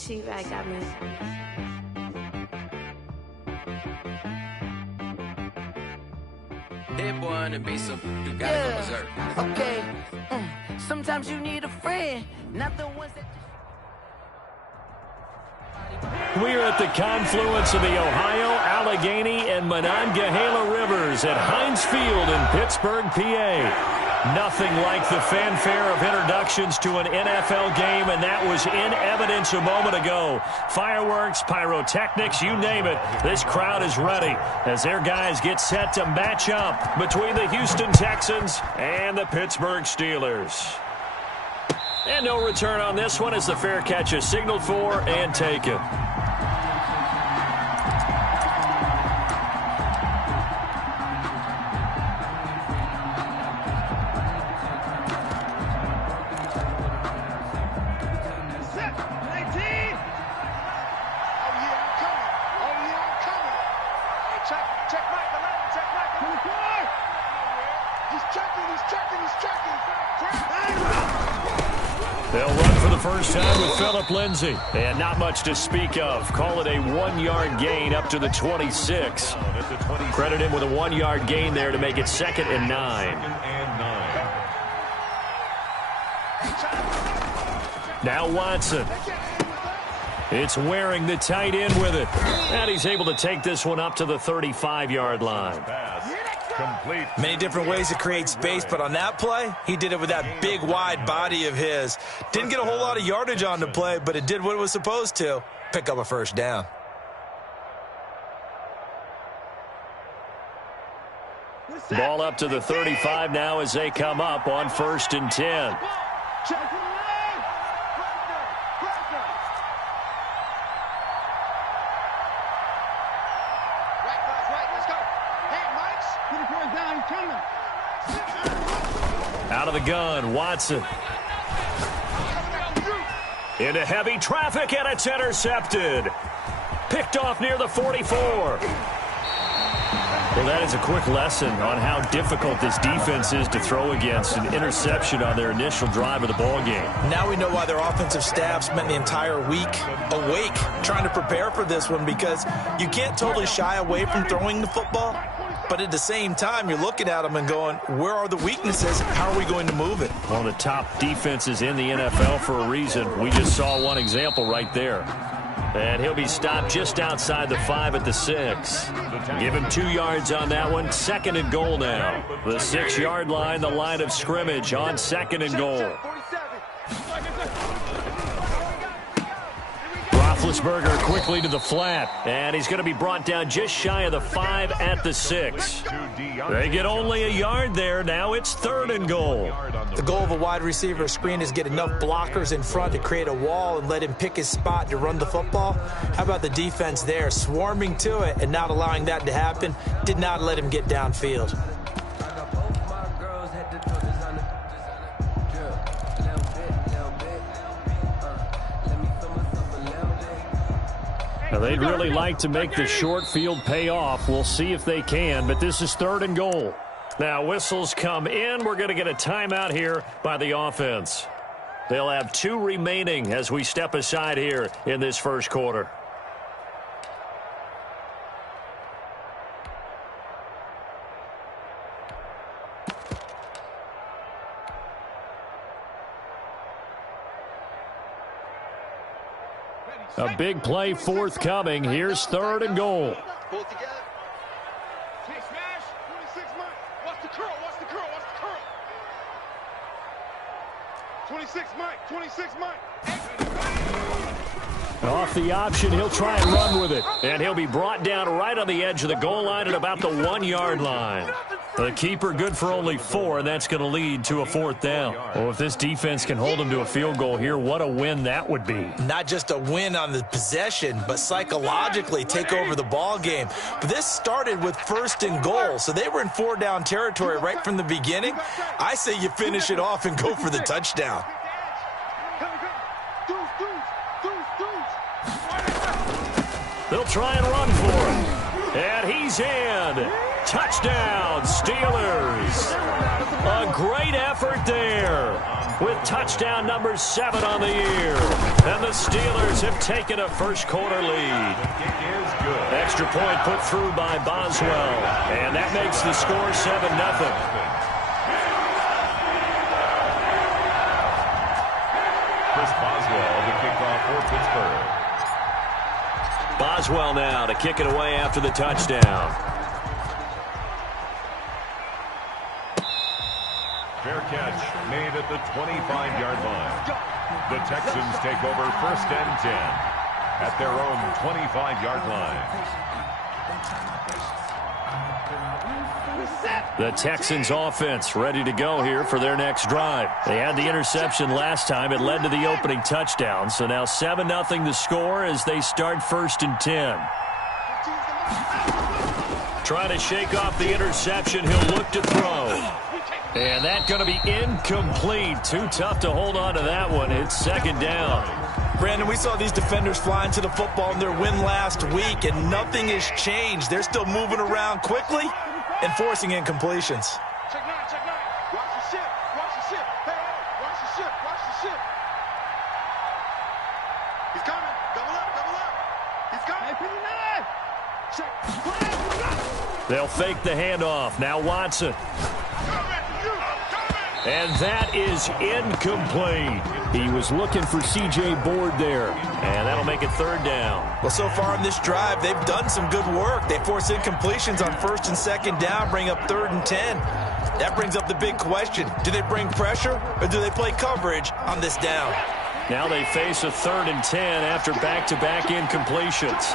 She right got me. Hit one and be some. You gotta go berserk. Okay. Sometimes you need a friend, not the ones that. We're at the confluence of the Ohio, Allegheny, and Monongahela Rivers at Heinz Field in Pittsburgh, PA. Nothing like the fanfare of introductions to an NFL game, and that was in evidence a moment ago. Fireworks, pyrotechnics, you name it. This crowd is ready as their guys get set to match up between the Houston Texans and the Pittsburgh Steelers. And no return on this one as the fair catch is signaled for and taken. They'll run for the first time with Phillip Lindsay. And not much to speak of. Call it a 1-yard gain up to the 26. Credit him with a 1-yard gain there to make it 2nd and 9. Now Watson. It's Waring, the tight end, with it. And he's able to take this one up to the 35-yard line. Complete. Many different ways to create space, but on that play, he did it with that big, wide body of his. Didn't get a whole lot of yardage on the play, but it did what it was supposed to. Pick up a first down. Ball up to the 35 now as they come up on 1st and 10. Out of the gun, Watson. Into heavy traffic, and it's intercepted. Picked off near the 44. Well, that is a quick lesson on how difficult this defense is to throw against. An interception on their initial drive of the ball game. Now we know why their offensive staff spent the entire week awake trying to prepare for this one, because you can't totally shy away from throwing the football. But at the same time, you're looking at them and going, where are the weaknesses? How are we going to move it? One of the top defenses in the NFL for a reason. We just saw one example right there. And he'll be stopped just outside the 5 at the 6. Give him 2 yards on that one. 2nd and goal now. The 6-yard line, the line of scrimmage on 2nd and goal. Roethlisberger quickly to the flat, and he's going to be brought down just shy of the 5 at the 6. They get only a yard there. Now it's 3rd and goal. The goal of a wide receiver screen is get enough blockers in front to create a wall and let him pick his spot to run the football. How about the defense there, swarming to it and not allowing that to happen? Did not let him get downfield. Now, they'd really like to make the short field pay off. We'll see if they can, but this is 3rd and goal. Now, whistles come in. We're going to get a timeout here by the offense. They'll have 2 remaining as we step aside here in this first quarter. A big play forthcoming. Here's 3rd and goal. Pull it together. Take smash. 26 Mike. Watch the curl. Watch the curl. Watch the curl. 26 Mike. 26 Mike. Off the option, he'll try and run with it. And he'll be brought down right on the edge of the goal line at about the 1-yard line. The keeper good for only 4, and that's going to lead to a 4th down. Oh, if this defense can hold them to a field goal here, what a win that would be. Not just a win on the possession, but psychologically take over the ball game. But this started with 1st and goal, so they were in 4-down territory right from the beginning. I say you finish it off and go for the touchdown. They'll try and run for him. And he's in. Touchdown, Steelers. A great effort there with touchdown number 7 on the year. And the Steelers have taken a first-quarter lead. Extra point put through by Boswell. And that makes the score 7-0. Chris Boswell, the kickoff for Pittsburgh. Boswell now to kick it away after the touchdown. Fair catch made at the 25-yard line. The Texans take over 1st and 10 at their own 25-yard line. The Texans offense ready to go here for their next drive. They had the interception last time. It led to the opening touchdown. So now 7-0 the score as they start 1st and 10. Trying to shake off the interception. He'll look to throw. And that's going to be incomplete. Too tough to hold on to that one. It's 2nd down. Brandon, we saw these defenders flying to the football in their win last week, and nothing has changed. They're still moving around quickly and forcing incompletions. Check 9, check 9. Watch the ship, watch the ship. Hey, watch the ship, watch the ship. He's coming. Double up, double up. He's coming. Hey, put it in. Check. They'll fake the handoff. Now Watson. And that is incomplete. He was looking for C.J. Board there. And that'll make it 3rd down. Well, so far in this drive, they've done some good work. They force incompletions on 1st and 2nd down, bring up 3rd and 10. That brings up the big question. Do they bring pressure or do they play coverage on this down? Now they face a 3rd and 10 after back-to-back incompletions.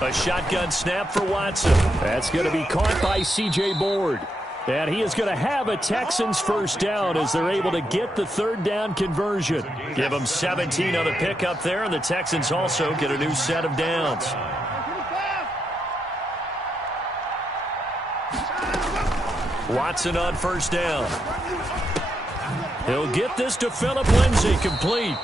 A shotgun snap for Watson. That's going to be caught by C.J. Board. And he is going to have a Texans 1st down as they're able to get the 3rd down conversion. Give them 17 on the pickup there, and the Texans also get a new set of downs. Watson on 1st down. He'll get this to Phillip Lindsay, complete.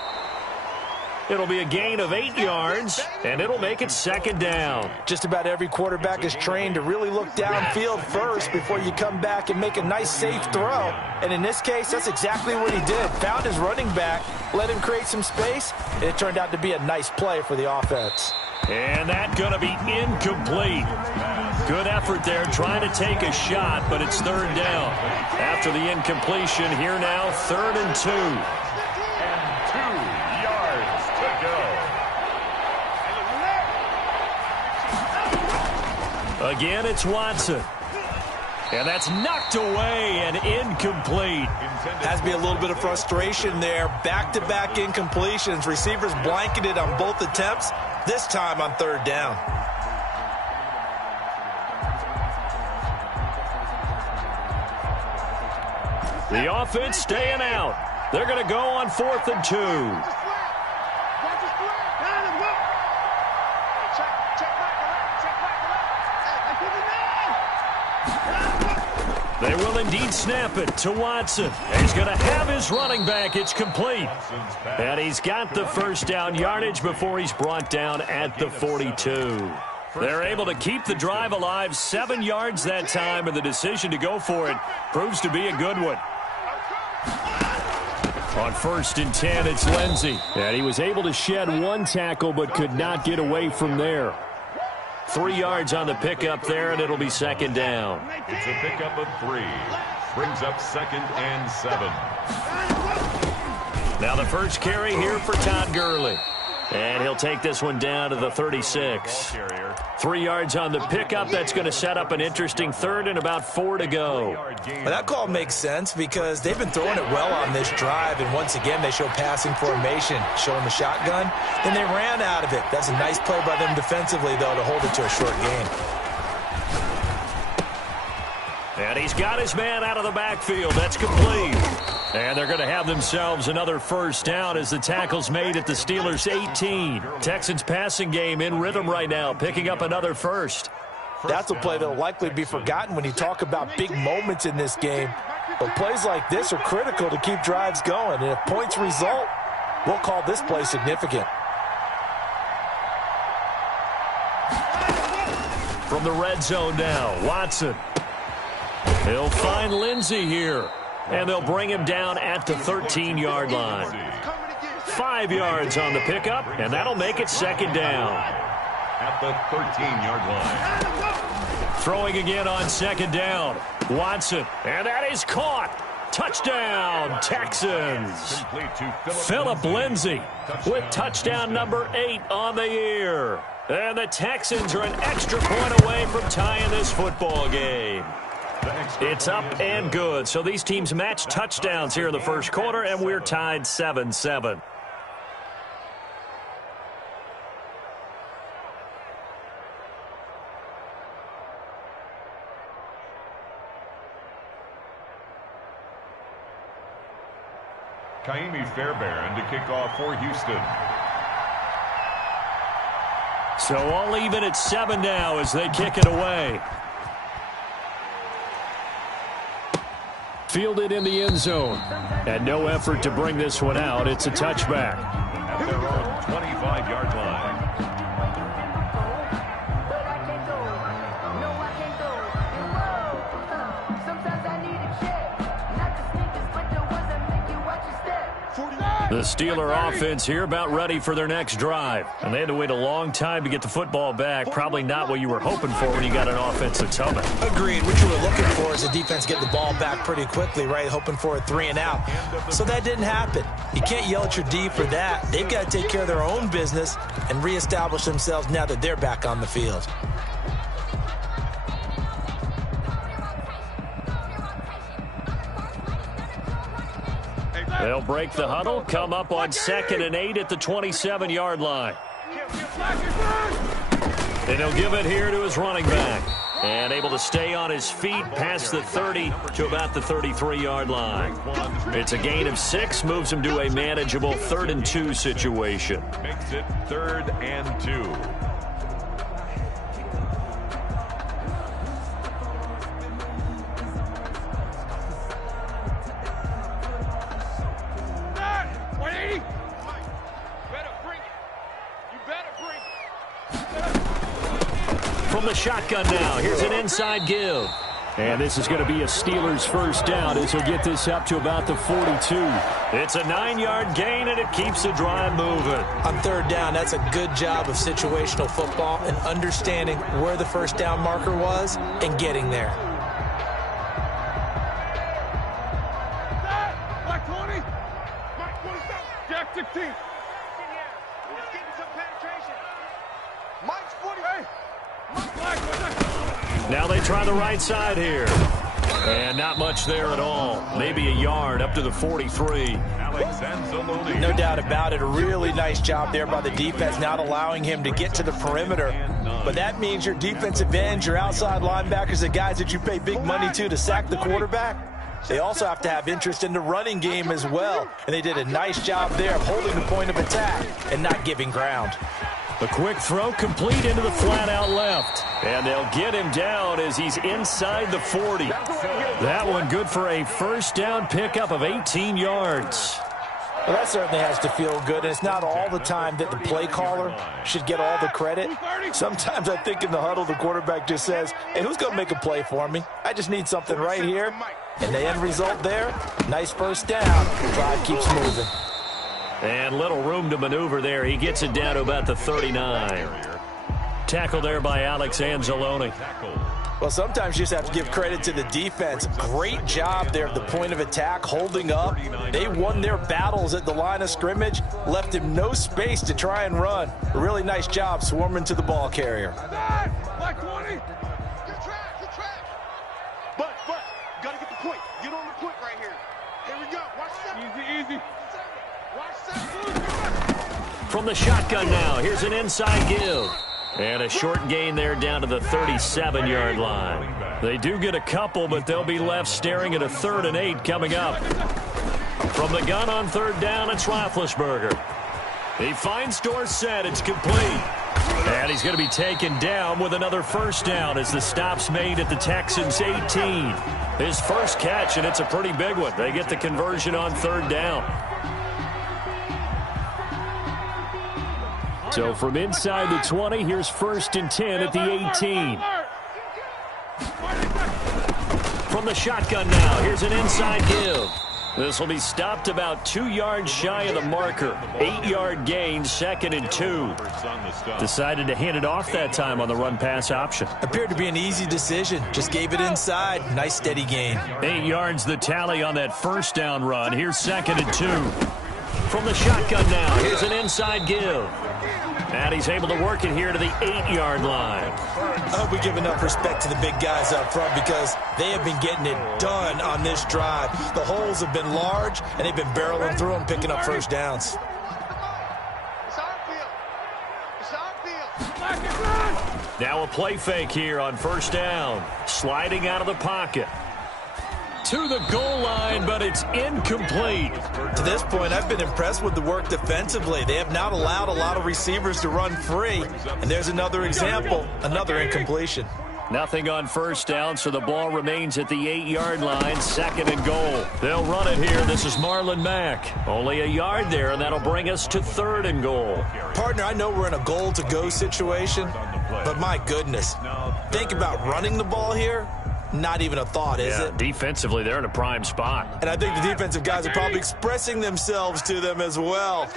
It'll be a gain of 8 yards, and it'll make it 2nd down. Just about every quarterback is trained to really look downfield first before you come back and make a nice, safe throw. And in this case, that's exactly what he did. Found his running back, let him create some space, and it turned out to be a nice play for the offense. And that's going to be incomplete. Good effort there, trying to take a shot, but it's 3rd down. After the incompletion, here now, 3rd and 2. Again, it's Watson. And that's knocked away and incomplete. Has to be a little bit of frustration there. Back-to-back incompletions. Receivers blanketed on both attempts, this time on 3rd down. The offense staying out. They're going to go on 4th and 2. They will indeed snap it to Watson. He's going to have his running back. It's complete. And he's got the 1st down yardage before he's brought down at the 42. They're able to keep the drive alive, 7 yards that time, and the decision to go for it proves to be a good one. On 1st and 10, it's Lindsay. And he was able to shed 1 tackle but could not get away from there. 3 yards on the pickup there, and it'll be 2nd down. It's a pickup of 3. Brings up 2nd and 7. Now the first carry here for Todd Gurley. And he'll take this one down to the 36. 3 yards on the pickup. That's going to set up an interesting 3rd and about 4 to go. Well, that call makes sense because they've been throwing it well on this drive, and once again they show passing formation, showing the shotgun. Then they ran out of it. That's a nice play by them defensively, though, to hold it to a short gain. And he's got his man out of the backfield. That's complete. And they're going to have themselves another 1st down as the tackle's made at the Steelers' 18. Texans passing game in rhythm right now, picking up another 1st. That's a play that will likely be forgotten when you talk about big moments in this game. But plays like this are critical to keep drives going. And if points result, we'll call this play significant. From the red zone now, Watson. He'll find Lindsey here. And they'll bring him down at the 13-yard line. 5 yards on the pickup, and that'll make it second down. At the 13-yard line. Throwing again on second down. Watson, and that is caught. Touchdown, Texans. Philip Lindsey with touchdown number 8 on the year. And the Texans are an extra point away from tying this football game. It's up and good. So these teams match touchdowns here in the first quarter, and we're tied 7-7. Kaimi Fairbairn to kick off for Houston. So all even at 7 now as they kick it away. Fielded in the end zone. And no effort to bring this one out. It's a touchback. At their own 25-yard line. But I can't go. No, I can't go. Whoa. Sometimes I need a check. Not the sneakers, but the ones that make you watch your step. 49. The Steeler offense here about ready for their next drive. And they had to wait a long time to get the football back. Probably not what you were hoping for when you got an offense that's humming. Agreed. What you were looking for is the defense getting the ball back pretty quickly, right? Hoping for a 3 and out. So that didn't happen. You can't yell at your D for that. They've got to take care of their own business and reestablish themselves now that they're back on the field. They'll break the huddle, come up on 2nd and 8 at the 27-yard line. And he'll give it here to his running back. And able to stay on his feet past the 30 to about the 33-yard line. It's a gain of 6, moves him to a manageable 3rd and 2 situation. Makes it 3rd and 2. From the shotgun now, here's an inside give. And this is going to be a Steelers first down as he'll get this up to about the 42. It's a 9-yard gain, and it keeps the drive moving. On 3rd down, that's a good job of situational football and understanding where the first down marker was and getting there. Black 20. Mike 27. Jack 16. He's getting some penetration. Mike's 40. Hey. Now they try the right side here. And not much there at all. Maybe a yard up to the 43. No doubt about it. A really nice job there by the defense, not allowing him to get to the perimeter. But that means your defensive ends, your outside linebackers, the guys that you pay big money to sack the quarterback, they also have to have interest in the running game as well. And they did a nice job there of holding the point of attack and not giving ground. The quick throw complete into the flat out left. And they'll get him down as he's inside the 40. That one good for a first down pickup of 18 yards. Well, that certainly has to feel good, and it's not all the time that the play caller should get all the credit. Sometimes I think in the huddle the quarterback just says, hey, who's going to make a play for me? I just need something right here. And the end result there, nice first down. The drive keeps moving. And little room to maneuver there. He gets it down to about the 39. Tackle there by Alex Anzalone. Well, sometimes you just have to give credit to the defense. Great job there at the point of attack, holding up. They won their battles at the line of scrimmage, left him no space to try and run. A really nice job swarming to the ball carrier. Black 20. Good track. But, gotta get the point. Get on the point right here. Here we go. Watch that. Easy. From the shotgun now, here's an inside give. And a short gain there down to the 37-yard line. They do get a couple, but they'll be left staring at a 3rd and 8 coming up. From the gun on 3rd down, it's Roethlisberger. He finds Dorsett. It's complete. And he's going to be taken down with another first down as the stop's made at the Texans' 18. His first catch, and it's a pretty big one. They get the conversion on 3rd down. So from inside the 20, here's 1st and 10 at the 18. From the shotgun now, here's an inside give. This will be stopped about 2 yards shy of the marker. 8-yard gain, 2nd and 2. Decided to hand it off that time on the run-pass option. Appeared to be an easy decision. Just gave it inside. Nice steady gain. 8 yards the tally on that 1st down run. Here's 2nd and 2. From the shotgun now, here's an inside give. And he's able to work it here to the 8-yard line. I hope we give enough respect to the big guys up front because they have been getting it done on this drive. The holes have been large, and they've been barreling through them, picking up 1st downs. Now a play fake here on 1st down. Sliding out of the pocket. To the goal line, but it's incomplete. To this point, I've been impressed with the work defensively. They have not allowed a lot of receivers to run free. And there's another example, another incompletion. Nothing on 1st down, so the ball remains at the 8-yard line, 2nd and goal. They'll run it here. This is Marlon Mack. Only a yard there, and that'll bring us to 3rd and goal. Partner, I know we're in a goal-to-go situation, but my goodness, think about running the ball here. Not even a thought, is it? Defensively, they're in a prime spot. And I think the defensive guys are probably expressing themselves to them as well.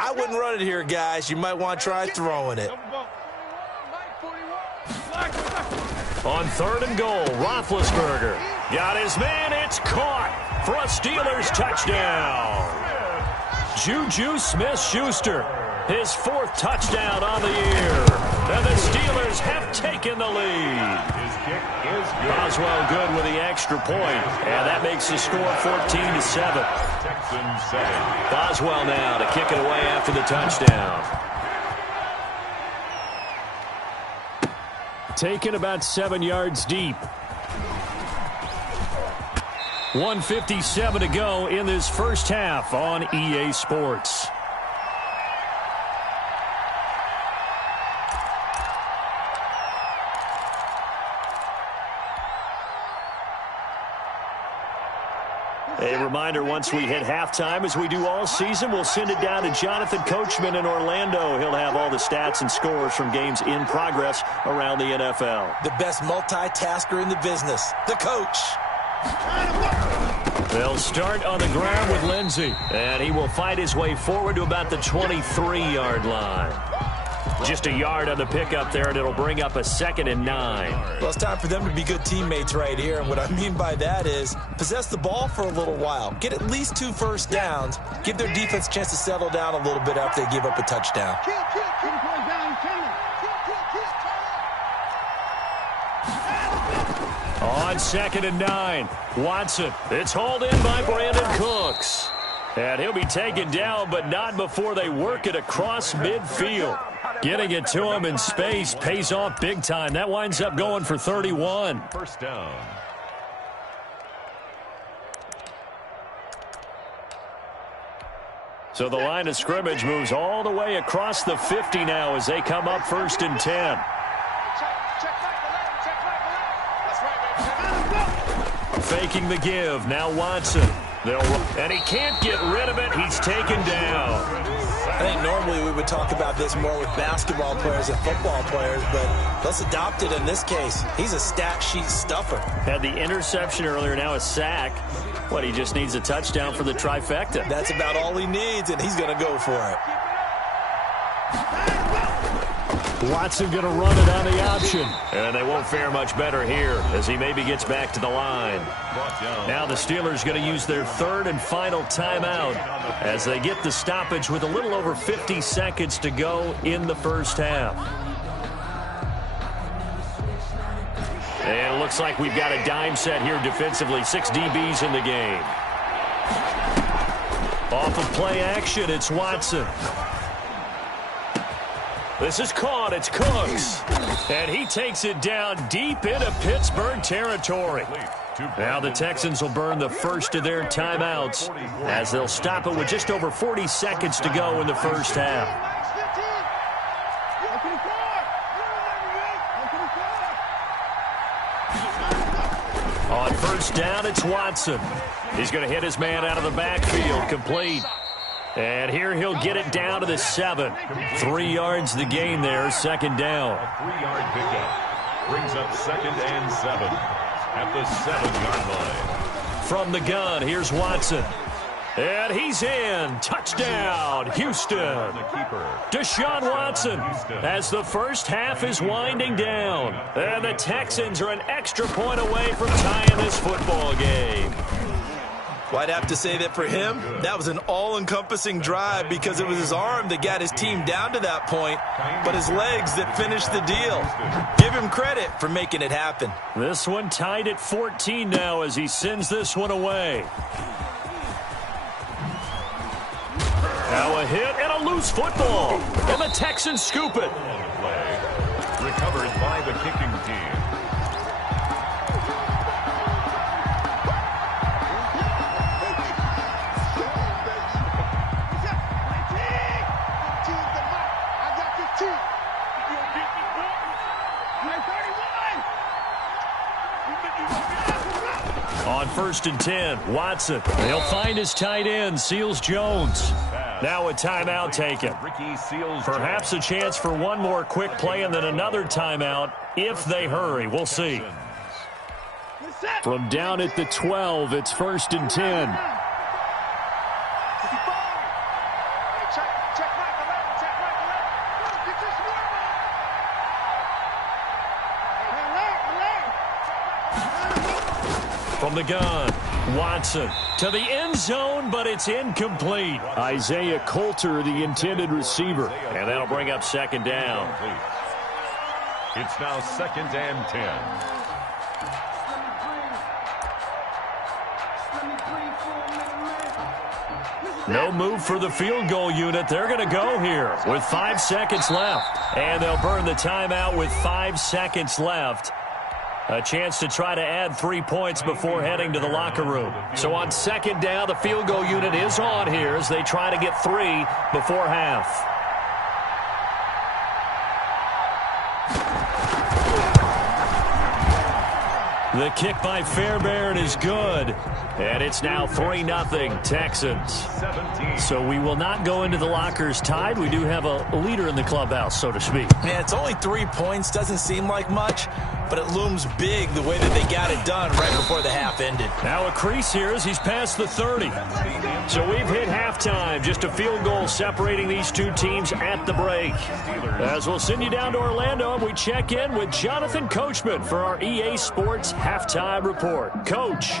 I wouldn't run it here, guys. You might want to try throwing it. On 3rd and goal, Roethlisberger got his man. It's caught for a Steelers touchdown. Juju Smith-Schuster, his 4th touchdown on the year. And the Steelers have taken the lead. Boswell good with the extra point, and that makes the score 14-7. Boswell now to kick it away after the touchdown. Taken about 7 yards deep. 1:57 to go in this 1st half on EA Sports. A reminder, once we hit halftime, as we do all season, we'll send it down to Jonathan Coachman in Orlando. He'll have all the stats and scores from games in progress around the NFL. The best multitasker in the business, the coach. They'll start on the ground with Lindsey, and he will fight his way forward to about the 23-yard line. Just a yard on the pickup there, and it'll bring up a 2nd and 9. Well, it's time for them to be good teammates right here, and what I mean by that is possess the ball for a little while, get at least 2 first downs, give their defense a chance to settle down a little bit after they give up a touchdown. On 2nd and 9, Watson. It's hauled in by Brandon Cooks. And he'll be taken down, but not before they work it across midfield. Getting it to him in space pays off big time. That winds up going for 31. 1st down. So the line of scrimmage moves all the way across the 50 now as they come up 1st and 10. Faking the give. Now Watson. And he can't get rid of it. He's taken down. I think normally we would talk about this more with basketball players and football players, but let's adopt it in this case. He's a stat sheet stuffer. Had the interception earlier, now a sack. What, he just needs a touchdown for the trifecta. That's about all he needs, and he's going to go for it. Watson going to run it on the option. And they won't fare much better here as he maybe gets back to the line. Now the Steelers going to use their 3rd and final timeout as they get the stoppage with a little over 50 seconds to go in the 1st half. And it looks like we've got a dime set here defensively. 6 DBs in the game. Off of play action, it's Watson. This is caught. It's Cooks. And he takes it down deep into Pittsburgh territory. Now the Texans will burn the first of their timeouts as they'll stop it with just over 40 seconds to go in the 1st half. On 1st down, it's Watson. He's going to hit his man out of the backfield. Complete. And here he'll get it down to the 7. 3 yards the gain there, second down. A 3-yard pickup brings up 2nd and 7 at the 7-yard line. From the gun, here's Watson. And he's in. Touchdown, Houston. The keeper. Deshaun Watson as the first half is winding down. And the Texans are an extra point away from tying this football game. Well, I'd have to say that for him, that was an all-encompassing drive because it was his arm that got his team down to that point, but his legs that finished the deal. Give him credit for making it happen. This one tied at 14 now as he sends this one away. Now a hit and a loose football, and the Texans scoop it. Play recovered by the kicking team. On 1st and 10, Watson. He'll find his tight end, Seals Jones. Now a timeout taken. Perhaps a chance for one more quick play and then another timeout if they hurry. We'll see. From down at the 12, it's 1st and 10. From the gun, Watson to the end zone, but it's incomplete. Isaiah Coulter, the intended receiver. And that'll bring up second down. It's now 2nd and 10. No move for the field goal unit. They're going to go here with 5 seconds left. And they'll burn the timeout with 5 seconds left. A chance to try to add 3 points before heading to the locker room. So on second down, the field goal unit is on here as they try to get 3 before half. The kick by Fairbairn is good. And it's now 3-0 Texans. 17. So we will not go into the lockers tied. We do have a leader in the clubhouse, so to speak. Yeah, it's only 3 points. Doesn't seem like much, but it looms big the way that they got it done right before the half ended. Now a crease here as he's past the 30. So we've hit halftime. Just a field goal separating these two teams at the break. As we'll send you down to Orlando, and we check in with Jonathan Coachman for our EA Sports Halftime Report. Coach.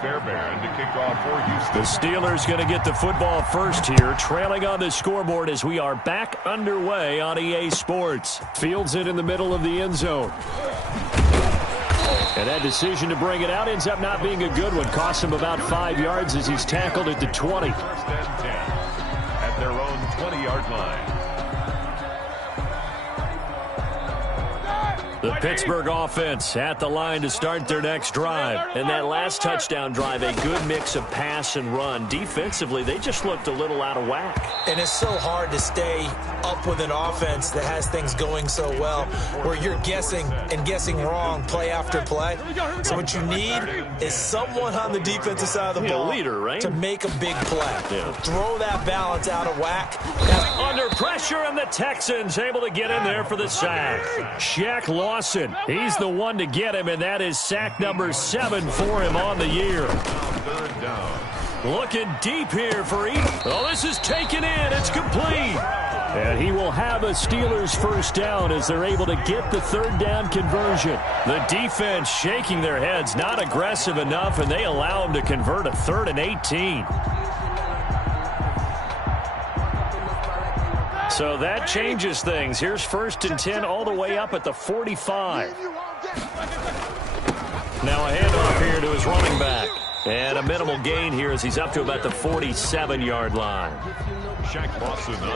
Fairbairn to kick off for Houston. The Steelers going to get the football first here, trailing on the scoreboard as we are back underway on EA Sports. Fields it in the middle of the end zone. And that decision to bring it out ends up not being a good one. Costs him about 5 yards as he's tackled at the 20. 1st and 10 at their own 20-yard line. The Pittsburgh offense at the line to start their next drive. And that last touchdown drive, a good mix of pass and run. Defensively, they just looked a little out of whack. And it's so hard to stay up with an offense that has things going so well, where you're guessing and guessing wrong play after play. So what you need is someone on the defensive side of the ball, leader, right? to make a big play. Yeah. Throw that balance out of whack. Under pressure, and the Texans able to get in there for the sack. Shaq Lawson, he's the one to get him, and that is sack number 7 for him on the year. 3rd down. Looking deep here for Eaton. Oh, this is taken in. It's complete. And he will have a Steelers first down as they're able to get the 3rd down conversion. The defense shaking their heads, not aggressive enough, and they allow him to convert a 3rd and 18. So that changes things. Here's 1st and 10 all the way up at the 45. Now a handoff here to his running back. And a minimal gain here as he's up to about the 47-yard line.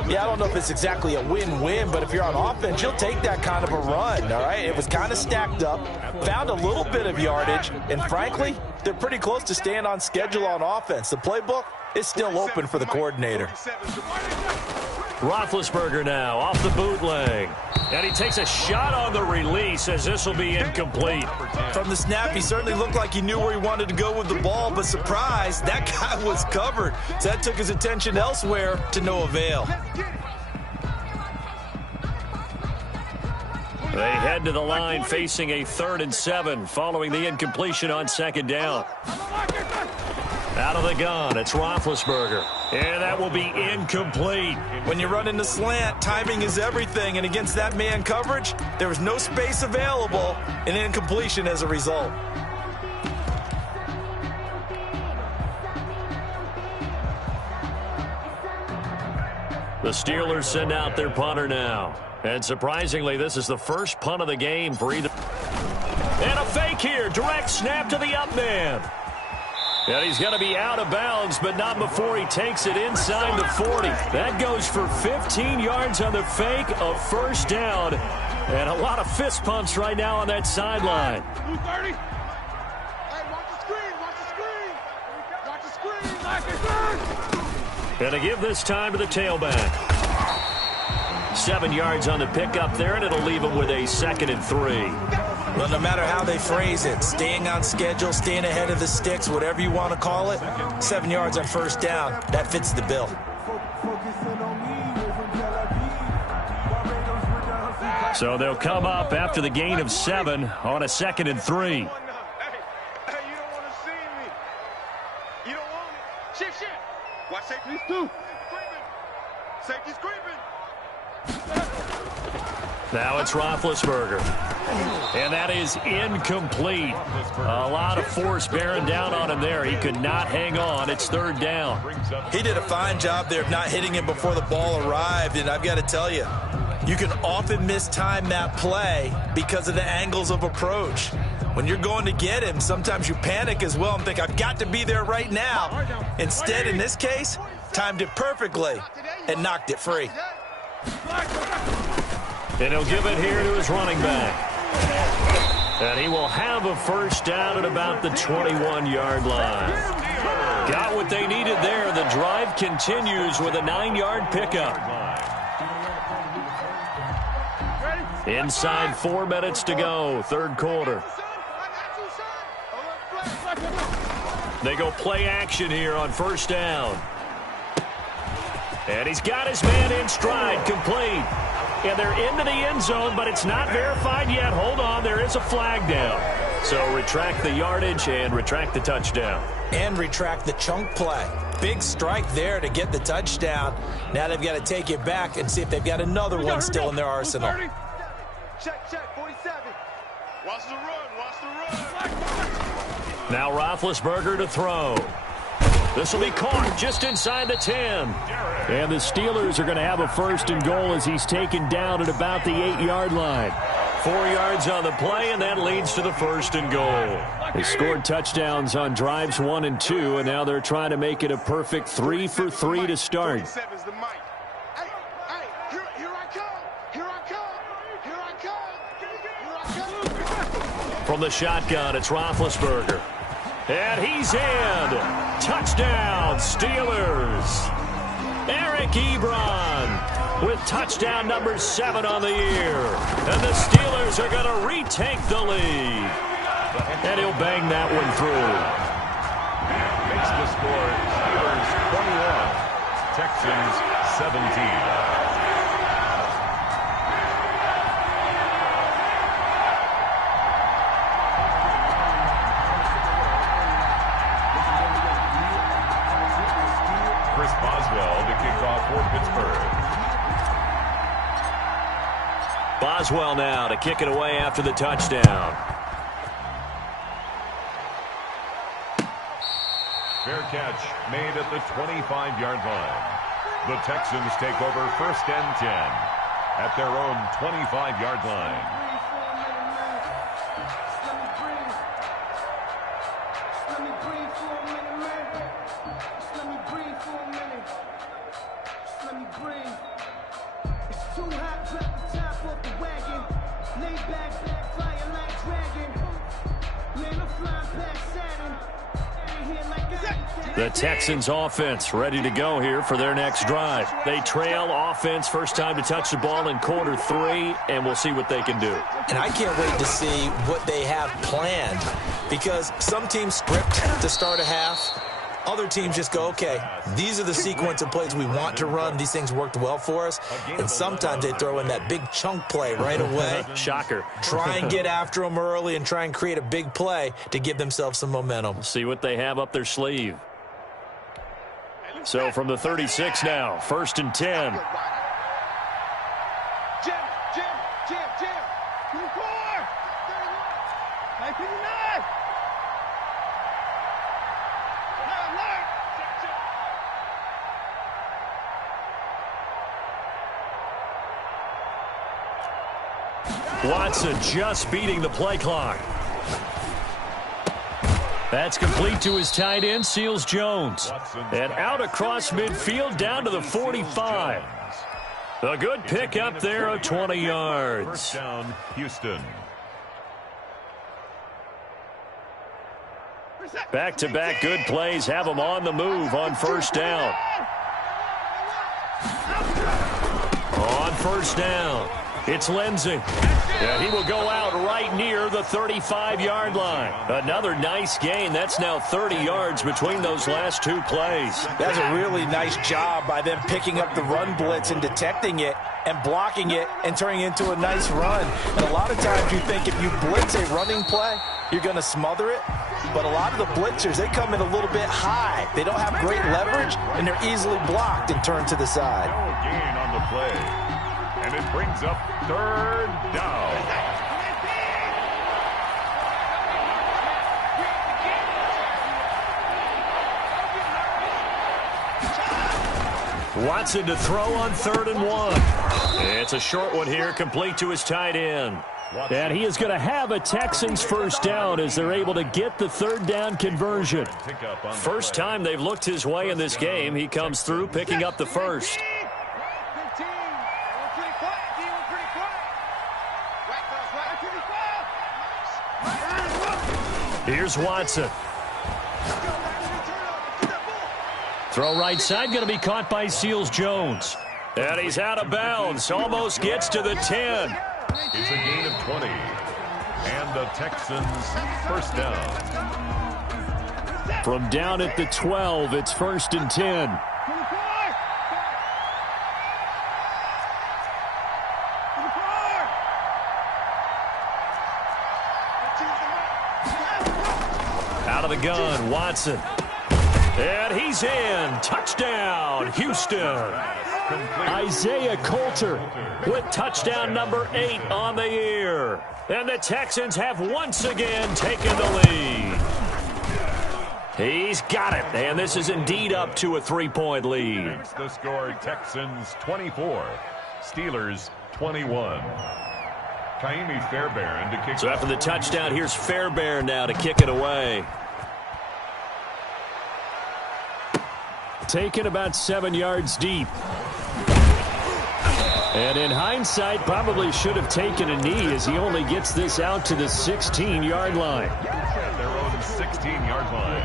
Yeah, I don't know if it's exactly a win-win, but if you're on offense, you'll take that kind of a run, all right? It was kind of stacked up, found a little bit of yardage, and frankly, they're pretty close to staying on schedule on offense. The playbook is still open for the coordinator. Roethlisberger now off the bootleg. And he takes a shot on the release as this will be incomplete. From the snap, he certainly looked like he knew where he wanted to go with the ball, but surprise, that guy was covered. So that took his attention elsewhere to no avail. They head to the line facing a 3rd and 7 following the incompletion on 2nd down. Out of the gun, it's Roethlisberger. And that will be incomplete. When you run in the slant, timing is everything. And against that man coverage, there was no space available, and incompletion as a result. The Steelers send out their punter now. And surprisingly, this is the first punt of the game for either. And a fake here. Direct snap to the up man. And he's going to be out of bounds, but not before he takes it inside the 40. That goes for 15 yards on the fake, a 1st down. And a lot of fist pumps right now on that sideline. Hey, watch the screen. Watch the screen. And to give this time to the tailback. 7 yards on the pickup there, and it'll leave him with a 2nd and 3. Well, no matter how they phrase it, staying on schedule, staying ahead of the sticks, whatever you want to call it, 7 yards on 1st down, that fits the bill. So they'll come up after the gain of 7 on a 2nd and 3. Hey, you don't want to see me. You don't want it. Shift. Watch safety too. Safety's creeping. Now it's Roethlisberger. And that is incomplete. A lot of force bearing down on him there. He could not hang on. It's 3rd down. He did a fine job there of not hitting him before the ball arrived, and I've got to tell you, you can often mistime that play because of the angles of approach. When you're going to get him, sometimes you panic as well and think, I've got to be there right now. Instead, in this case, timed it perfectly and knocked it free. And he'll give it here to his running back. And he will have a 1st down at about the 21-yard line. Got what they needed there. The drive continues with a 9-yard pickup. Inside 4 minutes to go, 3rd quarter. They go play action here on 1st down. And he's got his man in stride, complete. And they're into the end zone, but it's not verified yet. Hold on, there is a flag down. So retract the yardage and retract the touchdown. And retract the chunk play. Big strike there to get the touchdown. Now they've got to take it back and see if they've got another one still in their arsenal. Check, 47. Watch the run. Now Roethlisberger to throw. This will be caught just inside the 10. And the Steelers are going to have a 1st and goal as he's taken down at about the 8-yard line. 4 yards on the play, and that leads to the 1st and goal. They scored touchdowns on drives 1 and 2, and now they're trying to make it a perfect 3 for 3 to start. From the shotgun, it's Roethlisberger. And he's in. Touchdown, Steelers. Eric Ebron with touchdown number 7 on the year. And the Steelers are going to retake the lead. And he'll bang that one through. Makes the score Steelers 21, Texans 17. Boswell now to kick it away after the touchdown. Fair catch made at the 25-yard line. The Texans take over 1st and 10 at their own 25-yard line. Let me breathe for a The Texans offense ready to go here for their next drive. They trail offense, first time to touch the ball in quarter 3, and we'll see what they can do. And I can't wait to see what they have planned, because some teams script to start a half. Other teams just go, okay, these are the sequence of plays we want to run. These things worked well for us. And sometimes they throw in that big chunk play right away. Shocker. Try and get after them early and try and create a big play to give themselves some momentum. See what they have up their sleeve. So from the 36 now, 1st and 10. Jim. 24. 1959. Watson just beating the play clock. That's complete to his tight end, Seals Jones. And out across midfield down to the 45. A good pick up there of 20 yards. First down, Houston. Back-to-back good plays have them on the move on first down. On first down, it's Lindsey. Yeah, he will go out right near the 35-yard line. Another nice gain. That's now 30 yards between those last two plays. That's a really nice job by them picking up the run blitz and detecting it and blocking it and turning it into a nice run. And a lot of times you think if you blitz a running play, you're going to smother it. But a lot of the blitzers, they come in a little bit high. They don't have great leverage, and they're easily blocked and turned to the side. No gain on the play. And it brings up 3rd down. Watson to throw on 3rd and 1. It's a short one here, complete to his tight end. And he is going to have a Texans first down as they're able to get the 3rd down conversion. First time they've looked his way in this game. He comes through picking up the first. Here's Watson. Throw right side, going to be caught by Seals Jones. And he's out of bounds, almost gets to the 10. It's a gain of 20. And the Texans first down. From down at the 12, it's 1st and 10. Out of the gun, Watson. And he's in. Touchdown, Houston. Isaiah Coulter with touchdown number 8 on the year. And the Texans have once again taken the lead. He's got it. And this is indeed up to a 3-point lead. Makes the score Texans 24, Steelers 21. Kaimi Fairbairn to kick. So after the touchdown, here's Fairbairn now to kick it away. Taken about 7 yards deep. And in hindsight, probably should have taken a knee as he only gets this out to the 16-yard line. At their own 16-yard line.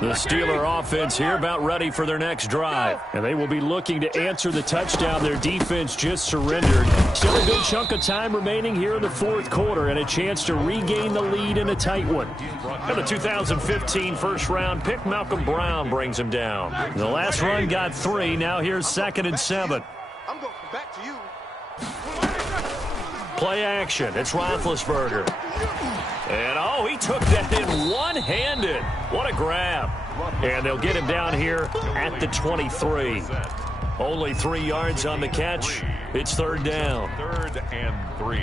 The Steeler offense here about ready for their next drive. And they will be looking to answer the touchdown their defense just surrendered. Still a good chunk of time remaining here in the 4th quarter and a chance to regain the lead in a tight one. And the 2015 first-round pick, Malcolm Brown, brings him down. The last run got 3. Now here's 2nd and 7. I'm going back to you. Play action. It's Roethlisberger. And, oh, he took that in one-handed. What a grab. And they'll get him down here at the 23. Only 3 yards on the catch. It's 3rd down. 3rd and 3.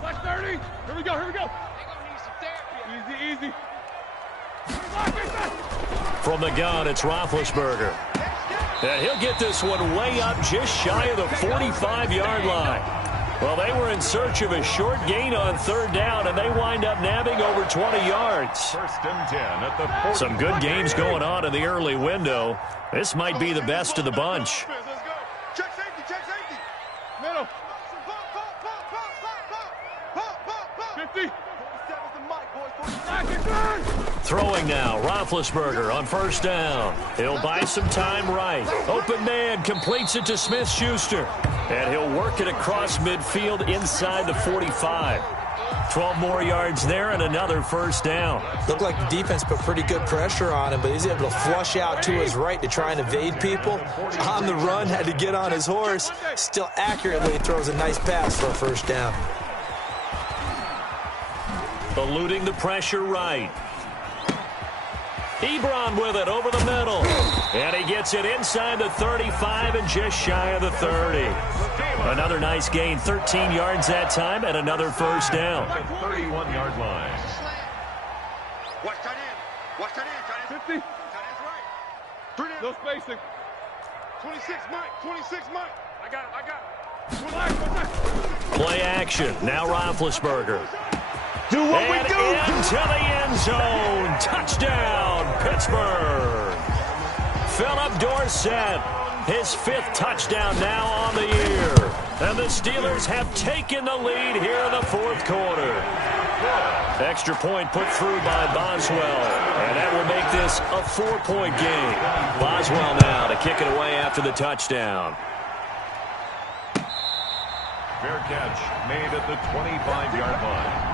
Watch 30. Here we go. Easy. From the gun, it's Roethlisberger. And he'll get this one way up just shy of the 45-yard line. Well, they were in search of a short gain on third down, and they wind up nabbing over 20 yards. First and 10 at the 40. Some good games going on in the early window. This might be the best of the bunch. Let's go. Check safety, check safety. Middle. Pop. 50. Throwing now, Roethlisberger on first down. He'll buy some time right. Open man completes it to Smith-Schuster. And he'll work it across midfield inside the 45. 12 more yards there and another first down. Looked like the defense put pretty good pressure on him, but he's able to flush out to his right to try and evade people. On the run, had to get on his horse. Still accurately throws a nice pass for a first down. Eluding the pressure right. Ebron with it over the middle. And he gets it inside the 35 and just shy of the 30. Another nice gain, 13 yards that time, and another first down. 31-yard line. Watch tight end. Watch tight end. Tight end. 50. Tight end's right. 3 down. No spacing. 26, Mike. 26, Mike. I got it. Play action. Now Roethlisberger. Do what we do. Into the end zone. Touchdown, Pittsburgh. Philip Dorsett, his 5th touchdown now on the year. And the Steelers have taken the lead here in the 4th quarter. Extra point put through by Boswell. And that will make this a 4-point game. Boswell now to kick it away after the touchdown. Fair catch made at the 25-yard line.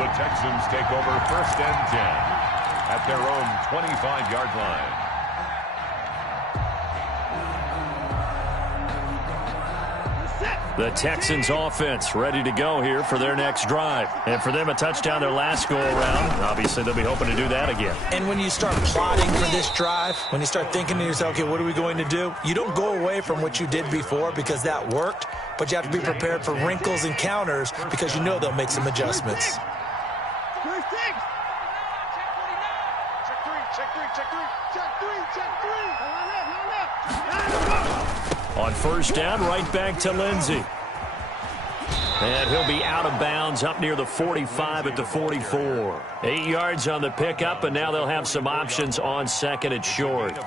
The Texans take over first and 10 at their own 25-yard line. The Texans offense ready to go here for their next drive. And for them, a touchdown their last go-around. Obviously, they'll be hoping to do that again. And when you start plotting for this drive, when you start thinking to yourself, okay, what are we going to do? You don't go away from what you did before because that worked, but you have to be prepared for wrinkles and counters because you know they'll make some adjustments. On first down, right back to Lindsey. And he'll be out of bounds up near the 45 at the 44. 8 yards on the pickup, and now they'll have some options on second and short.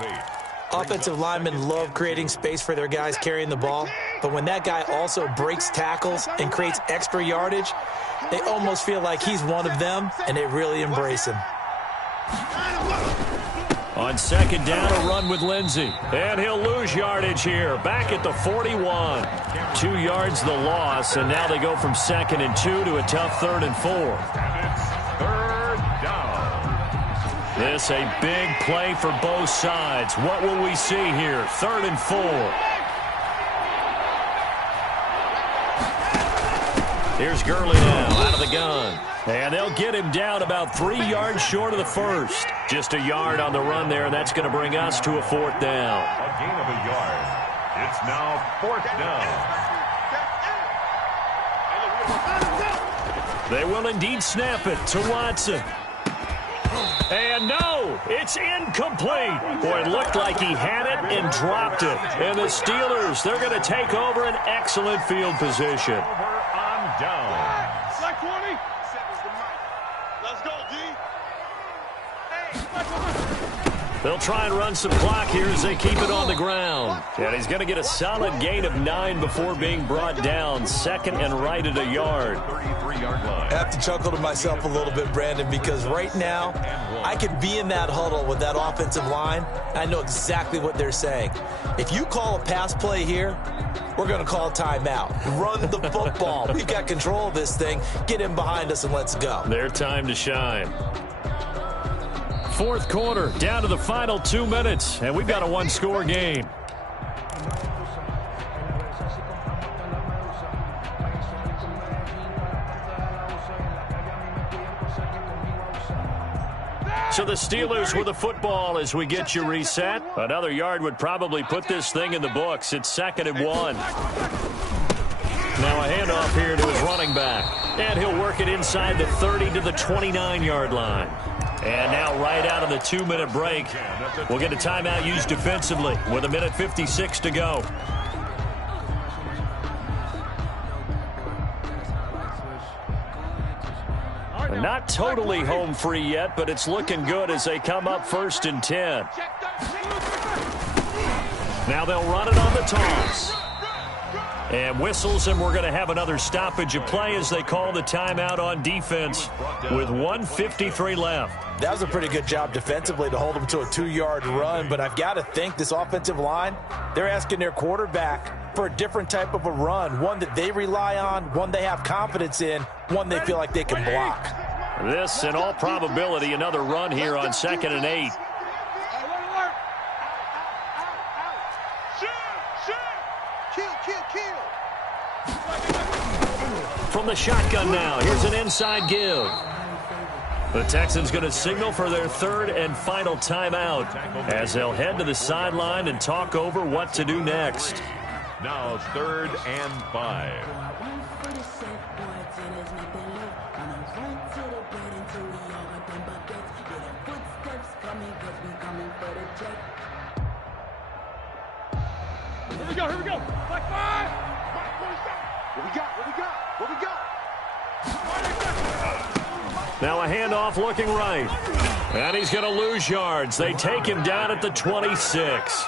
Offensive linemen love creating space for their guys carrying the ball, but when that guy also breaks tackles and creates extra yardage, they almost feel like he's one of them, and they really embrace him. On second down, a run with Lindsey. And he'll lose yardage here. Back at the 41. 2 yards the loss, and now they go from 2nd and 2 to a tough 3rd and 4. And it's 3rd down. This a big play for both sides. What will we see here? 3rd and 4. Here's Gurley now out of the gun. And they'll get him down about 3 yards short of the first. Just a yard on the run there, and that's going to bring us to a 4th down. A gain of a yard. It's now 4th down. They will indeed snap it to Watson. And no, it's incomplete. Boy, it looked like he had it and dropped it. And the Steelers, they're going to take over an excellent field position. Over on down. Like 20. Let's go, D. They'll try and run some clock here as they keep it on the ground. And he's going to get a solid gain of 9 before being brought down. 2nd and right at a yard. 33-yard line. I have to chuckle to myself a little bit, Brandon, because right now I could be in that huddle with that offensive line. I know exactly what they're saying. If you call a pass play here, we're going to call timeout. Run the football. We've got control of this thing. Get in behind us and let's go. Their time to shine. 4th quarter, down to the final 2 minutes, and we've got a 1-score game. So the Steelers with the football as we get you reset. Another yard would probably put this thing in the books. It's 2nd and 1. Now a handoff here to his running back. And he'll work it inside the 30 to the 29-yard line. And now right out of the 2-minute break, we'll get a timeout used defensively with 1:56 to go. Not totally home free yet, but it's looking good as they come up 1st and 10. Now they'll run it on the toss. And whistles, and we're going to have another stoppage of play as they call the timeout on defense with 1:53 left. That was a pretty good job defensively to hold them to a 2-yard run, but I've got to think this offensive line, they're asking their quarterback for a different type of a run, one that they rely on, one they have confidence in, one they feel like they can block. This, in all probability, another run here on 2nd and 8. From the shotgun now, here's an inside give. The Texans going to signal for their 3rd and final timeout as they'll head to the sideline and talk over what to do next. Now 3rd and 5. Here we go. Black 5. What we got? Now a handoff looking right. And he's going to lose yards. They take him down at the 26.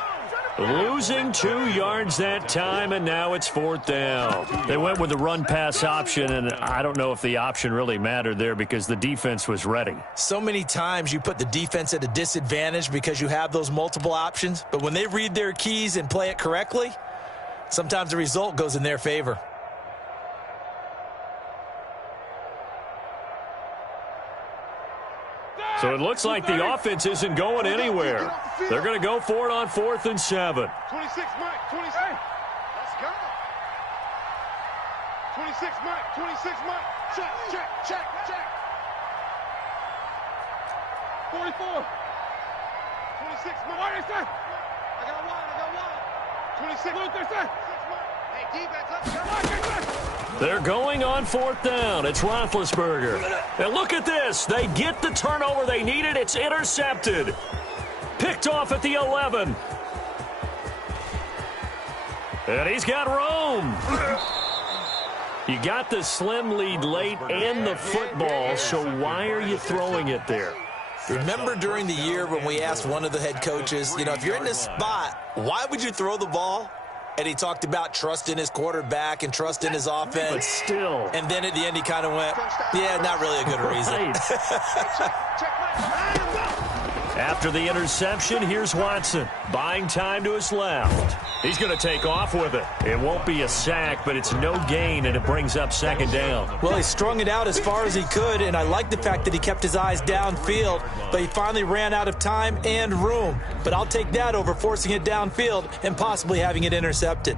Losing 2 yards that time, and now it's 4th down. They went with the run-pass option, and I don't know if the option really mattered there because the defense was ready. So many times you put the defense at a disadvantage because you have those multiple options, but when they read their keys and play it correctly, sometimes the result goes in their favor. So it looks like the offense isn't going anywhere. They're going to go for it on 4th and 7. 26, Mike. 26. Let's go. 26, Mike. 26, Mike. Check. 44. 26, Mike. What is that? I got one. 26. What is that? Hey, defense, let's go. They're going on 4th down. It's Roethlisberger. And look at this. They get the turnover they needed. It's intercepted. Picked off at the 11. And he's got Rome. You got the slim lead late and the football, so why are you throwing it there? Remember during the year when we asked one of the head coaches, if you're in this spot, why would you throw the ball? And he talked about trust in his quarterback and trust in his offense. But still. And then at the end he kind of went, yeah, not really a good reason. After the interception, here's Watson. Buying time to his left. He's going to take off with it. It won't be a sack, but it's no gain, and it brings up 2nd down. Well, he strung it out as far as he could, and I like the fact that he kept his eyes downfield, but he finally ran out of time and room. But I'll take that over forcing it downfield and possibly having it intercepted.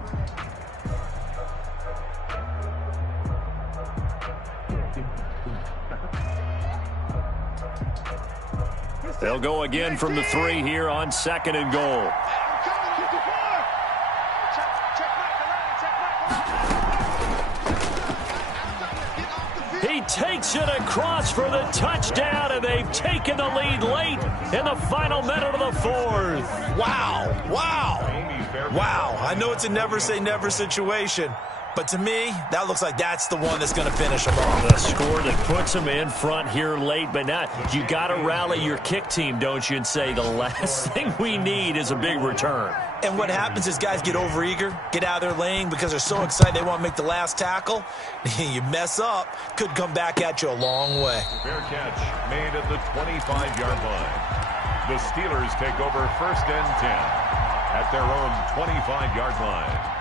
They'll go again from the 3 here on 2nd and goal. He takes it across for the touchdown, and they've taken the lead late in the final minute of the 4th. Wow. I know it's a never-say-never situation, but to me, that looks like that's the one that's going to finish them off. The score that puts them in front here late, but not. You got to rally your kick team, don't you, and say the last thing we need is a big return. And what happens is guys get overeager, get out of their lane because they're so excited they want to make the last tackle. You mess up, could come back at you a long way. Fair catch made at the 25-yard line. The Steelers take over 1st and 10 at their own 25-yard line.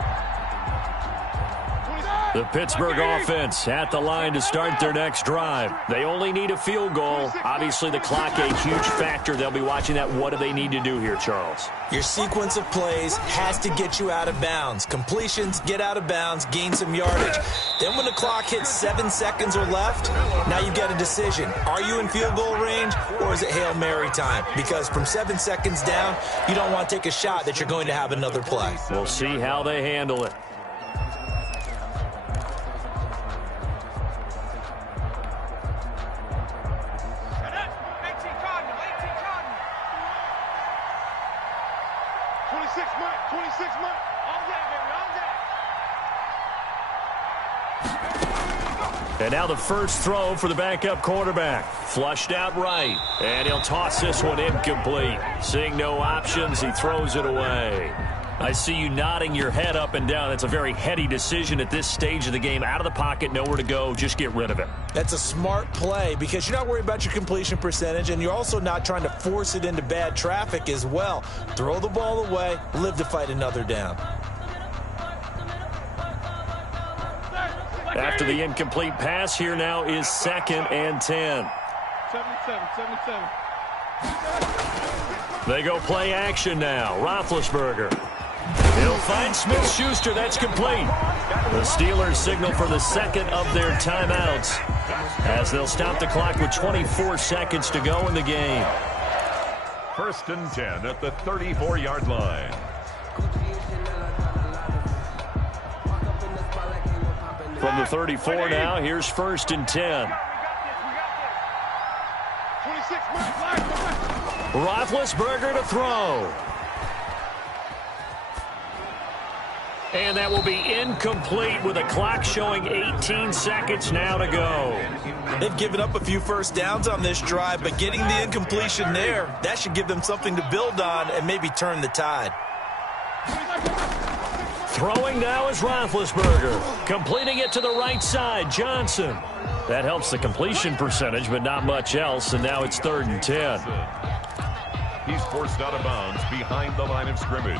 The Pittsburgh offense at the line to start their next drive. They only need a field goal. Obviously, the clock a huge factor. They'll be watching that. What do they need to do here, Charles? Your sequence of plays has to get you out of bounds. Completions, get out of bounds, gain some yardage. Then when the clock hits 7 seconds or left, now you get a decision. Are you in field goal range, or is it Hail Mary time? Because from 7 seconds down, you don't want to take a shot that you're going to have another play. We'll see how they handle it. 26 months. All day, baby. All day. And now the first throw for the backup quarterback. Flushed out right. And he'll toss this one incomplete. Seeing no options, he throws it away. I see you nodding your head up and down. That's a very heady decision at this stage of the game. Out of the pocket, nowhere to go. Just get rid of it. That's a smart play because you're not worried about your completion percentage, and you're also not trying to force it into bad traffic as well. Throw the ball away, live to fight another down. After the incomplete pass, here now is 2nd and 10. 77. They go play action now. Roethlisberger. He'll find Smith-Schuster. That's complete. The Steelers signal for the second of their timeouts as they'll stop the clock with 24 seconds to go in the game. 1st and 10 at the 34-yard line. From the 34 now, here's 1st and 10. 26 Roethlisberger to throw. And that will be incomplete with a clock showing 18 seconds now to go. They've given up a few first downs on this drive, but getting the incompletion there, that should give them something to build on and maybe turn the tide. Throwing now is Roethlisberger. Completing it to the right side, Johnson. That helps the completion percentage, but not much else, and now it's 3rd and 10. He's forced out of bounds behind the line of scrimmage.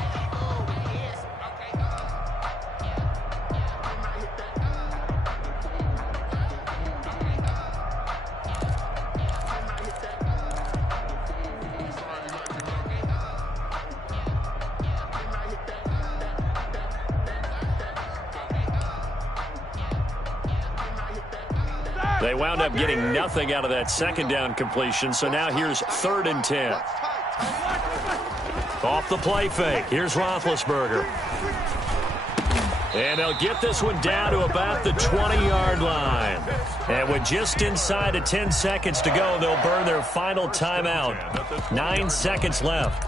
They wound up getting nothing out of that 2nd down completion, so now here's 3rd and 10. Off the play fake, here's Roethlisberger. And they'll get this one down to about the 20-yard line. And with just inside of 10 seconds to go, they'll burn their final timeout. 9 seconds left.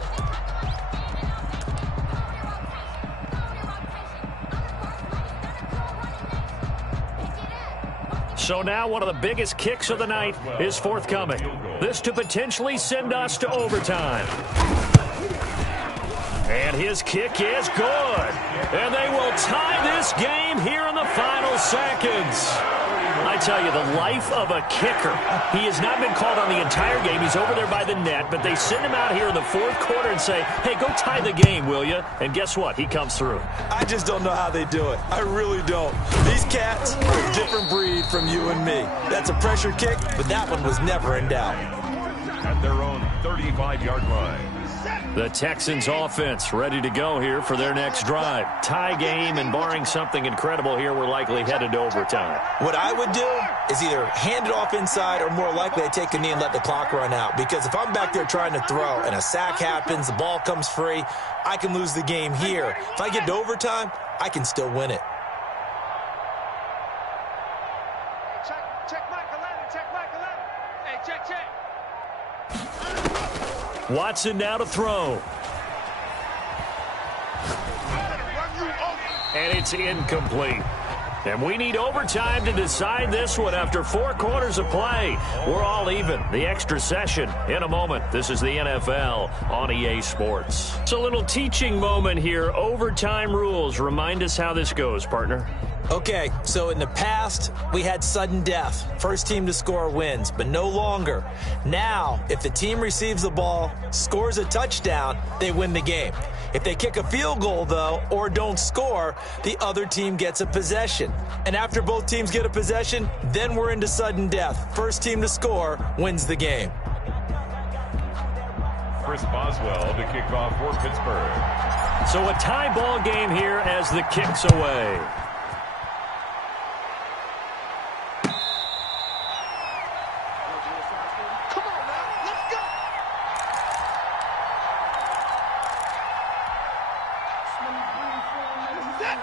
So now one of the biggest kicks of the night is forthcoming. This to potentially send us to overtime. And his kick is good. And they will tie this game here in the final seconds. I tell you, the life of a kicker. He has not been called on the entire game. He's over there by the net, but they send him out here in the 4th quarter and say, hey, go tie the game, will you? And guess what? He comes through. I just don't know how they do it. I really don't. These cats are a different breed from you and me. That's a pressure kick, but that one was never in doubt. At their own 35-yard line. The Texans offense ready to go here for their next drive. Tie game, and barring something incredible here, we're likely headed to overtime. What I would do is either hand it off inside or more likely I take a knee and let the clock run out. Because if I'm back there trying to throw and a sack happens, the ball comes free, I can lose the game here. If I get to overtime, I can still win it. Check Mike 11. Check Mike 11. Hey, check. Watson now to throw. And it's incomplete. And we need overtime to decide this one after 4 quarters of play. We're all even. The extra session in a moment. This is the NFL on EA Sports. It's a little teaching moment here. Overtime rules. Remind us how this goes, partner. Okay, so in the past, we had sudden death. First team to score wins, but no longer. Now, if the team receives the ball, scores a touchdown, they win the game. If they kick a field goal, though, or don't score, the other team gets a possession. And after both teams get a possession, then we're into sudden death. First team to score wins the game. Chris Boswell to kick off for Pittsburgh. So a tie ball game here as the kick's away.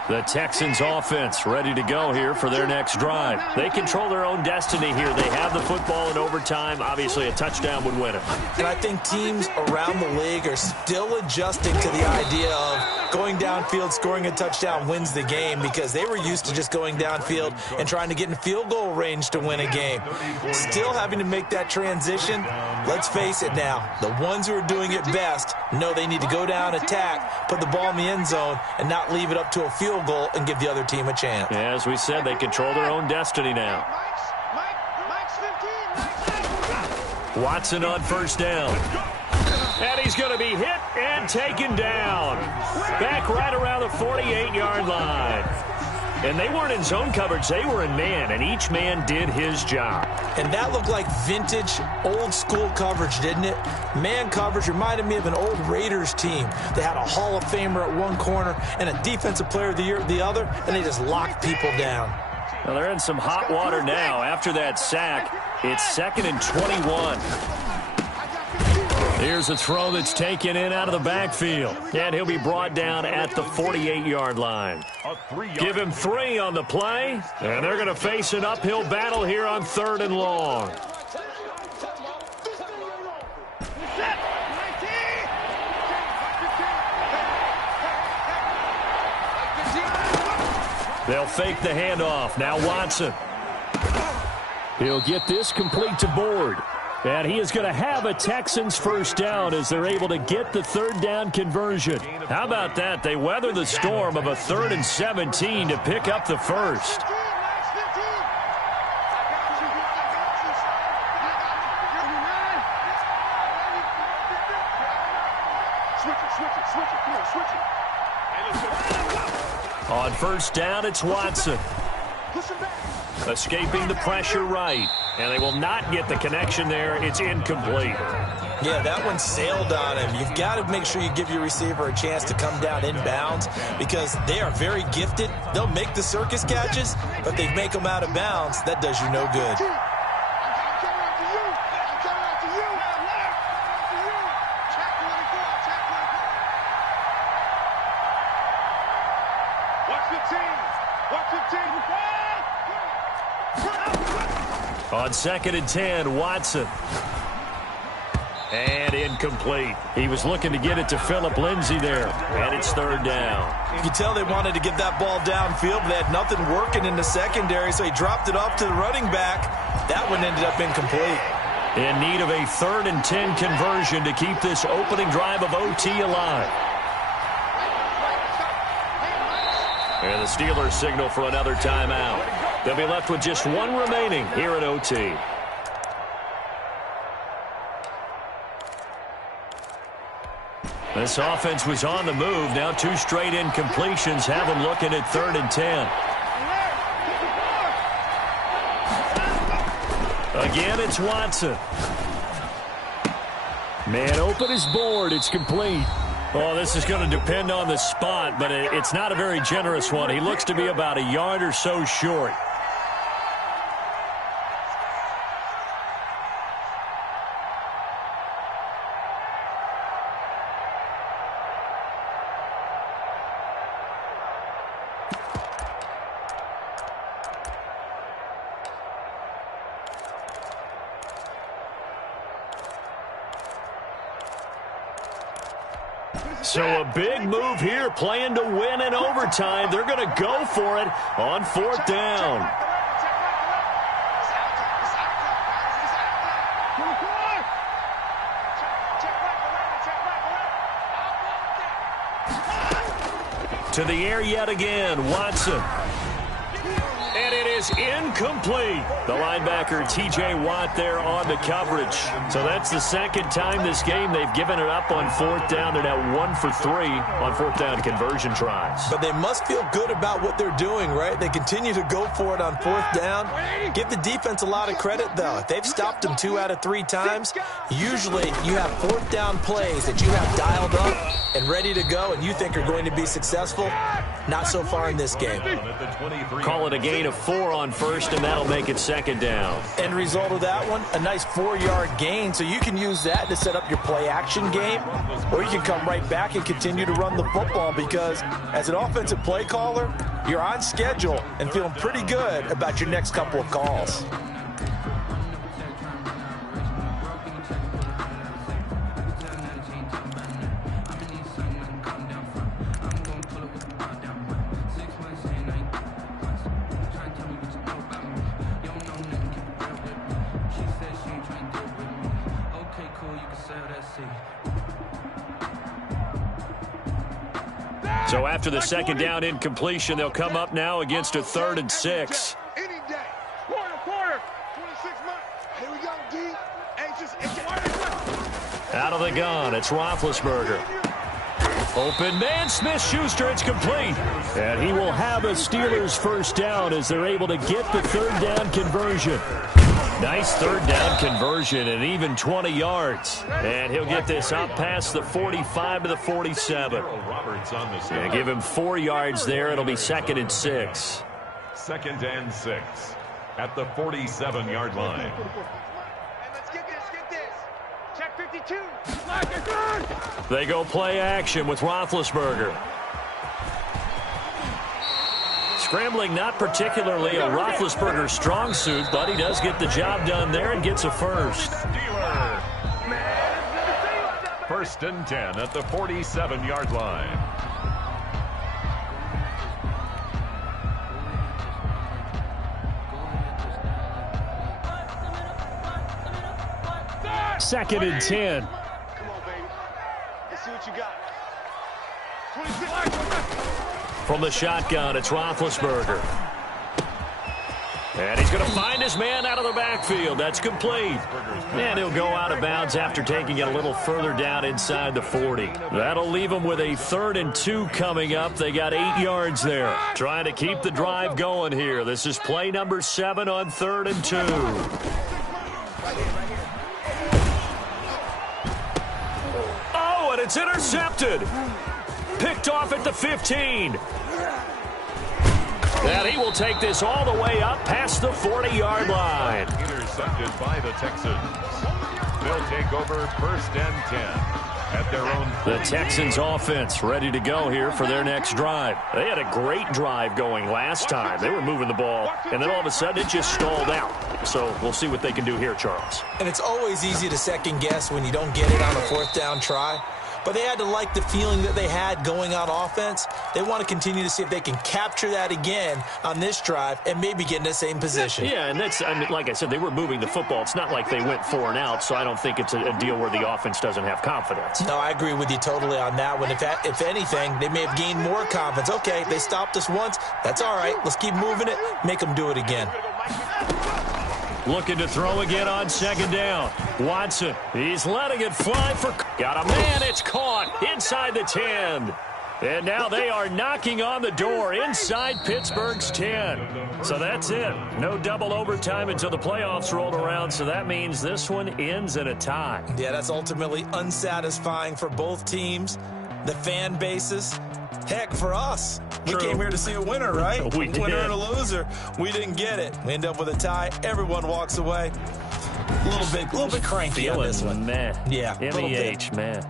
The Texans offense ready to go here for their next drive. They control their own destiny here. They have the football in overtime. Obviously, a touchdown would win it. And I think teams around the league are still adjusting to the idea of going downfield, scoring a touchdown wins the game because they were used to just going downfield and trying to get in field goal range to win a game. Still having to make that transition. Let's face it now, the ones who are doing it best know they need to go down, attack, put the ball in the end zone, and not leave it up to a field goal and give the other team a chance. Yeah, as we said, they control their own destiny now. Watson on first down. And he's going to be hit and taken down. Back right around the 48-yard line. And they weren't in zone coverage. They were in man, and each man did his job. And that looked like vintage, old-school coverage, didn't it? Man coverage reminded me of an old Raiders team. They had a Hall of Famer at one corner and a Defensive Player of the Year at the other, and they just locked people down. Well, they're in some hot water now. After that sack, it's 2nd and 21. Here's a throw that's taken in out of the backfield. And he'll be brought down at the 48-yard line. Give him 3 on the play. And they're going to face an uphill battle here on 3rd and long. They'll fake the handoff. Now Watson. He'll get this complete to Board. And he is going to have a Texans first down as they're able to get the 3rd down conversion. How about that? They weather the storm of a 3rd and 17 to pick up the first. On first down, it's Watson. Escaping the pressure right. And they will not get the connection there. It's incomplete. Yeah, that one sailed on him. You've got to make sure you give your receiver a chance to come down inbounds because they are very gifted. They'll make the circus catches, but they make them out of bounds. That does you no good. On 2nd and 10, Watson. And incomplete. He was looking to get it to Phillip Lindsay there. And it's 3rd down. You can tell they wanted to get that ball downfield, but they had nothing working in the secondary, so he dropped it off to the running back. That one ended up incomplete. In need of a 3rd and 10 conversion to keep this opening drive of OT alive. And the Steelers signal for another timeout. They'll be left with just 1 remaining here at OT. This offense was on the move. Now 2 straight incompletions have them looking at 3rd and 10. Again, it's Watson. Man open is Board. It's complete. Oh, this is going to depend on the spot, but it's not a very generous one. He looks to be about a yard or so short. So a big move here, playing to win in overtime. They're going to go for it on 4th down. To the air yet again, Watson. And it is incomplete. The linebacker, T.J. Watt, there on the coverage. So that's the 2nd time this game they've given it up on 4th down. They're now 1 for 3 on 4th down conversion tries. But they must feel good about what they're doing, right? They continue to go for it on 4th down. Give the defense a lot of credit, though. If they've stopped them 2 out of 3 times, usually you have 4th down plays that you have dialed up and ready to go and you think are going to be successful. Not so far in this game. Call it a gain of 4 on first, and that'll make it 2nd down. End result of that one, a nice 4-yard gain, so you can use that to set up your play-action game, or you can come right back and continue to run the football because as an offensive play caller, you're on schedule and feeling pretty good about your next couple of calls. So after the second down incompletion, they'll come up now against a 3rd and 6. Any day. Quarter. 26 months. Here we go, D. Anxious. Out of the gun, it's Roethlisberger. Open man, Smith-Schuster, it's complete. And he will have a Steelers first down as they're able to get the 3rd down conversion. Nice 3rd down conversion and even 20 yards. And he'll get this up past the 45 to the 47. And give him 4 yards there. It'll be 2nd and 6. 2nd and 6 at the 47-yard line. And let's get this. Check 52. They go play action with Roethlisberger. Scrambling not particularly a Roethlisberger strong suit, but he does get the job done there and gets a first. 1st and 10 at the 47-yard line. Second and 10. Come on, baby. Let's see what you got. 26. From the shotgun, it's Roethlisberger. And he's going to find his man out of the backfield. That's complete. And he'll go out of bounds after taking it a little further down inside the 40. That'll leave them with a 3rd and 2 coming up. They got 8 yards there. Trying to keep the drive going here. This is play number 7 on 3rd and 2. Oh, and it's intercepted. Picked off at the 15. And he will take this all the way up past the 40-yard line. Intercepted by the Texans. They'll take over 1st and 10 at their own. The Texans offense ready to go here for their next drive. They had a great drive going last time. They were moving the ball, and then all of a sudden it just stalled out. So we'll see what they can do here, Charles. And it's always easy to second guess when you don't get it on a 4th down try. But they had to like the feeling that they had going on offense. They want to continue to see if they can capture that again on this drive and maybe get in the same position. Yeah, and that's, I mean, like I said, they were moving the football. It's not like they went 4 and out, so I don't think it's a deal where the offense doesn't have confidence. No, I agree with you totally on that one. If anything, they may have gained more confidence. Okay, they stopped us once. That's all right. Let's keep moving it. Make them do it again. Looking to throw again on 2nd down. Watson, he's letting it fly for... Got a man, it's caught inside the 10. And now they are knocking on the door inside Pittsburgh's 10. So that's it. No double overtime until the playoffs rolled around, so that means this one ends in a tie. Yeah, that's ultimately unsatisfying for both teams, the fan bases. Heck, for us. We came here to see a winner, right? We did. Winner and a loser. We didn't get it. We end up with a tie. Everyone walks away. A little bit cranky on this one. Man. Yeah. MEH, man.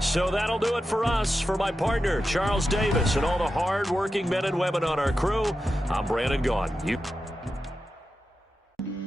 So that'll do it for us. For my partner, Charles Davis, and all the hard-working men and women on our crew, I'm Brandon Gaudin.